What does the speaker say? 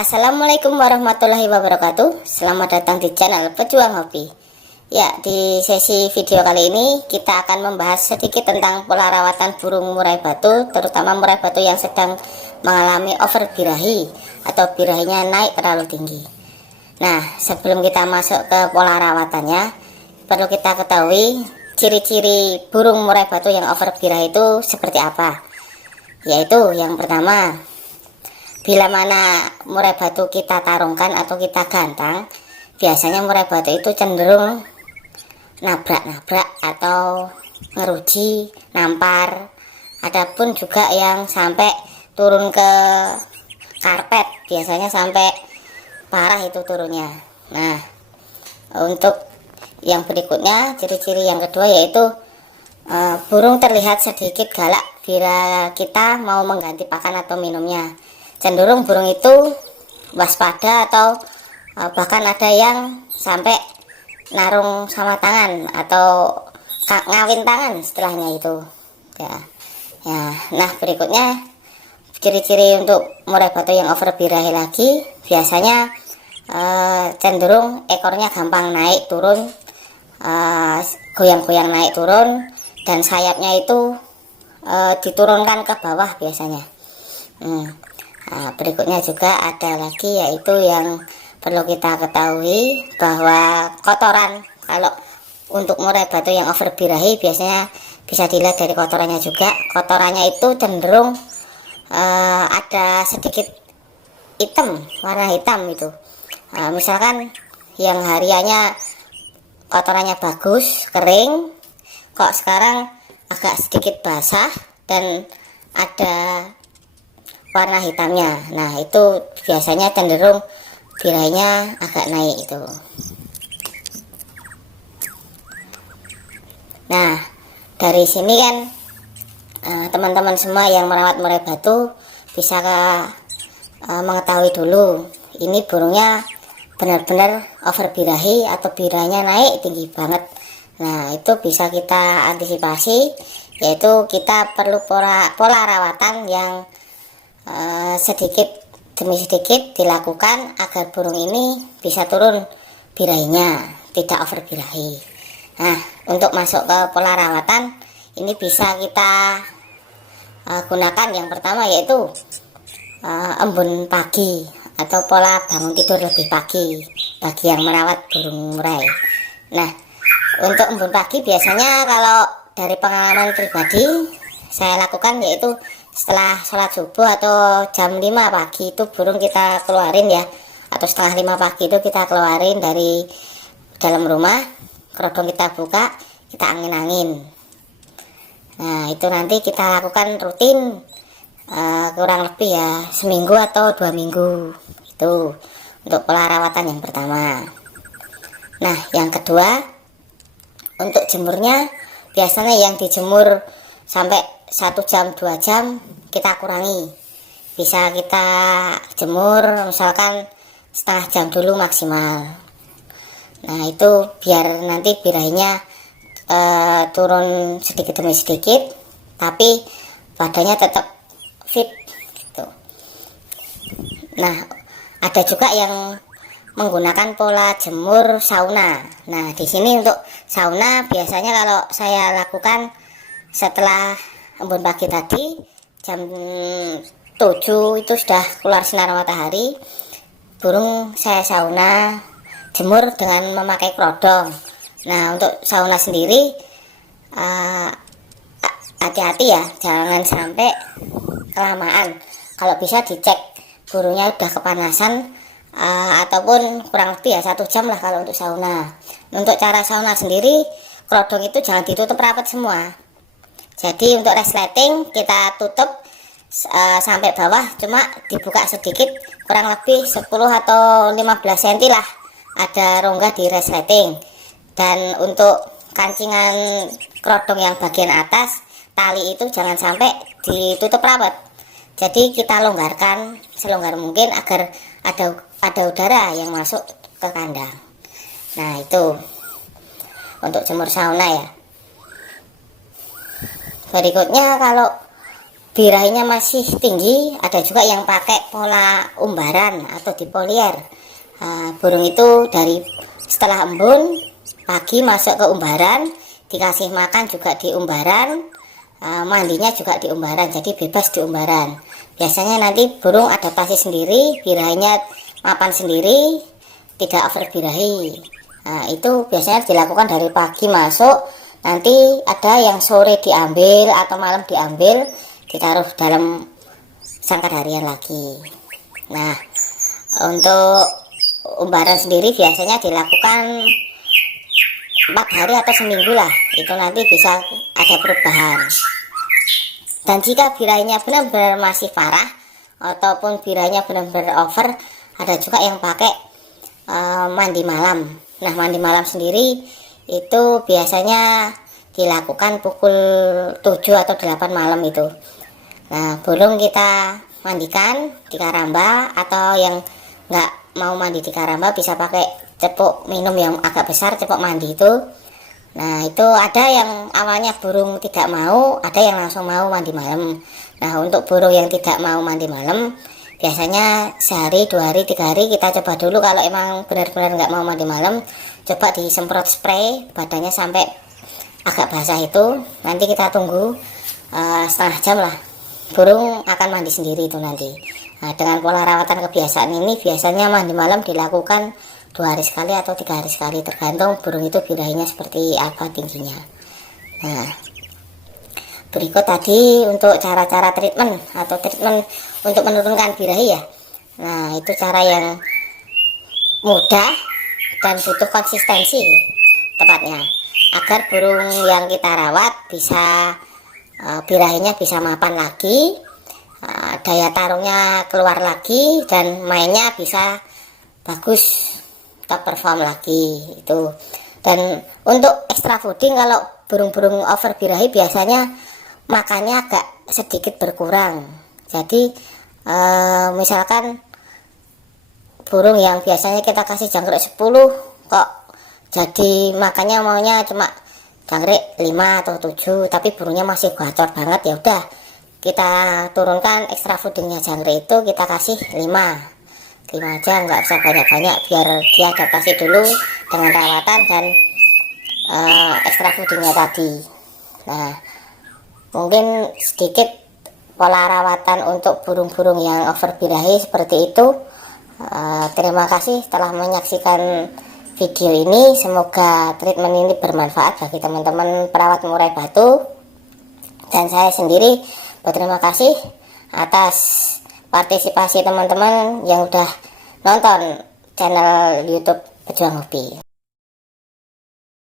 Assalamualaikum warahmatullahi wabarakatuh. Selamat datang di channel Pejuang Hobi. Ya, di sesi video kali ini kita akan membahas sedikit tentang pola rawatan burung murai batu, terutama murai batu yang sedang mengalami over birahi atau birahinya naik terlalu tinggi. Nah, sebelum kita masuk ke pola rawatannya, perlu kita ketahui ciri-ciri burung murai batu yang over birahi itu seperti apa. Yaitu yang pertama, bila mana murai batu kita tarungkan atau kita gantang, biasanya murai batu itu cenderung nabrak-nabrak atau ngeruji, nampar. Adapun juga yang sampai turun ke karpet, biasanya sampai parah itu turunnya. Nah, untuk yang berikutnya, ciri-ciri yang kedua yaitu burung terlihat sedikit galak bila kita mau mengganti pakan atau minumnya. Cenderung burung itu waspada atau bahkan ada yang sampai narung sama tangan atau ngawin tangan setelahnya itu ya. Nah, berikutnya ciri-ciri untuk murai batu yang over birahi lagi, biasanya cenderung ekornya gampang naik turun, goyang-goyang naik turun, dan sayapnya itu diturunkan ke bawah biasanya. Nah, berikutnya juga ada lagi yaitu yang perlu kita ketahui bahwa kotoran, kalau untuk murai batu yang over birahi biasanya bisa dilihat dari kotorannya juga. Kotorannya itu cenderung ada sedikit hitam, warna hitam itu. Misalkan yang hariannya kotorannya bagus, kering, kok sekarang agak sedikit basah dan ada warna hitamnya. Nah, itu biasanya cenderung birahinya agak naik itu. Nah, dari sini kan teman-teman semua yang merawat murai batu bisa mengetahui dulu ini burungnya benar-benar over birahi atau birahinya naik tinggi banget. Nah, itu bisa kita antisipasi, yaitu kita perlu pola rawatan yang sedikit demi sedikit dilakukan agar burung ini bisa turun birahinya, tidak over birahi. Nah, untuk masuk ke pola rawatan ini bisa kita gunakan yang pertama yaitu embun pagi atau pola bangun tidur lebih pagi bagi yang merawat burung murai. Nah, untuk embun pagi biasanya kalau dari pengalaman pribadi saya lakukan yaitu setelah sholat subuh atau jam 5 pagi itu burung kita keluarin ya, atau setengah 5 pagi itu kita keluarin dari dalam rumah, kerodong kita buka, kita angin-angin. Nah, itu nanti kita lakukan rutin kurang lebih ya seminggu atau 2 minggu. Itu untuk pola rawatan yang pertama. Nah, yang kedua, untuk jemurnya biasanya yang dijemur sampai 1 jam 2 jam kita kurangi. Bisa kita jemur misalkan setengah jam dulu maksimal. Nah, itu biar nanti birahinya turun sedikit demi sedikit, tapi badannya tetap fit gitu. Nah, ada juga yang menggunakan pola jemur sauna. Nah, di sini untuk sauna biasanya kalau saya lakukan setelah embun pagi tadi jam 7 itu sudah keluar sinar matahari, burung saya sauna jemur dengan memakai kerodong. Nah, untuk sauna sendiri hati-hati ya, jangan sampai kelamaan. Kalau bisa dicek burungnya udah kepanasan ataupun kurang lebih ya 1 jam lah kalau untuk sauna. Untuk cara sauna sendiri, kerodong itu jangan ditutup rapat semua. Jadi untuk resleting kita tutup sampai bawah, cuma dibuka sedikit, kurang lebih 10 atau 15 cm lah ada rongga di resleting. Dan untuk kancingan kerodong yang bagian atas, tali itu jangan sampai ditutup rapat. Jadi kita longgarkan selonggar mungkin agar ada udara yang masuk ke kandang. Nah, itu untuk jemur sauna ya. Berikutnya kalau birahinya masih tinggi, ada juga yang pakai pola umbaran atau dipolier. Burung itu dari setelah embun pagi masuk ke umbaran, dikasih makan juga di umbaran, mandinya juga di umbaran, jadi bebas di umbaran. Biasanya nanti burung adaptasi sendiri, birahinya mapan sendiri, tidak over birahi. Itu biasanya dilakukan dari pagi masuk, nanti ada yang sore diambil atau malam diambil, ditaruh dalam sangkar harian lagi. Nah, untuk umbaran sendiri biasanya dilakukan 4 hari atau seminggu lah, itu nanti bisa ada perubahan. Dan jika birahinya benar-benar masih parah ataupun birahinya benar-benar over, ada juga yang pakai mandi malam. Nah, mandi malam sendiri itu biasanya dilakukan pukul 7 atau 8 malam itu. Nah, burung kita mandikan di karamba, atau yang nggak mau mandi di karamba bisa pakai cepuk minum yang agak besar, cepuk mandi itu. Nah, itu ada yang awalnya burung tidak mau, ada yang langsung mau mandi malam. Nah, untuk burung yang tidak mau mandi malam, biasanya sehari, 2 hari, 3 hari kita coba dulu. Kalau emang benar-benar nggak mau mandi malam, coba disemprot spray badannya sampai agak basah itu. Nanti kita tunggu setengah jam lah, burung akan mandi sendiri itu nanti. Nah, dengan pola rawatan kebiasaan ini biasanya mandi malam dilakukan 2 hari sekali atau 3 hari sekali, tergantung burung itu birahinya seperti apa tingginya. Nah, berikut tadi untuk cara-cara treatment atau treatment untuk menurunkan birahi ya. Nah, itu cara yang mudah dan butuh konsistensi tepatnya, agar burung yang kita rawat bisa birahinya bisa mapan lagi, daya tarungnya keluar lagi, dan mainnya bisa bagus, top perform lagi itu. Dan untuk extra fooding, kalau burung-burung over birahi biasanya makannya agak sedikit berkurang. Jadi misalkan burung yang biasanya kita kasih jangkrik 10 kok jadi makannya maunya cuma jangkrik 5 atau 7, tapi burungnya masih gacor banget, ya udah kita turunkan extra foodingnya jangkrik itu, kita kasih 5 aja, nggak usah banyak-banyak, biar dia adaptasi dulu dengan rawatan dan extra foodingnya tadi. Nah, mungkin sedikit pola rawatan untuk burung-burung yang over birahi seperti itu. Terima kasih telah menyaksikan video ini. Semoga treatment ini bermanfaat bagi teman-teman perawat murai batu. Dan saya sendiri berterima kasih atas partisipasi teman-teman yang udah nonton channel YouTube Pejuang Hobi.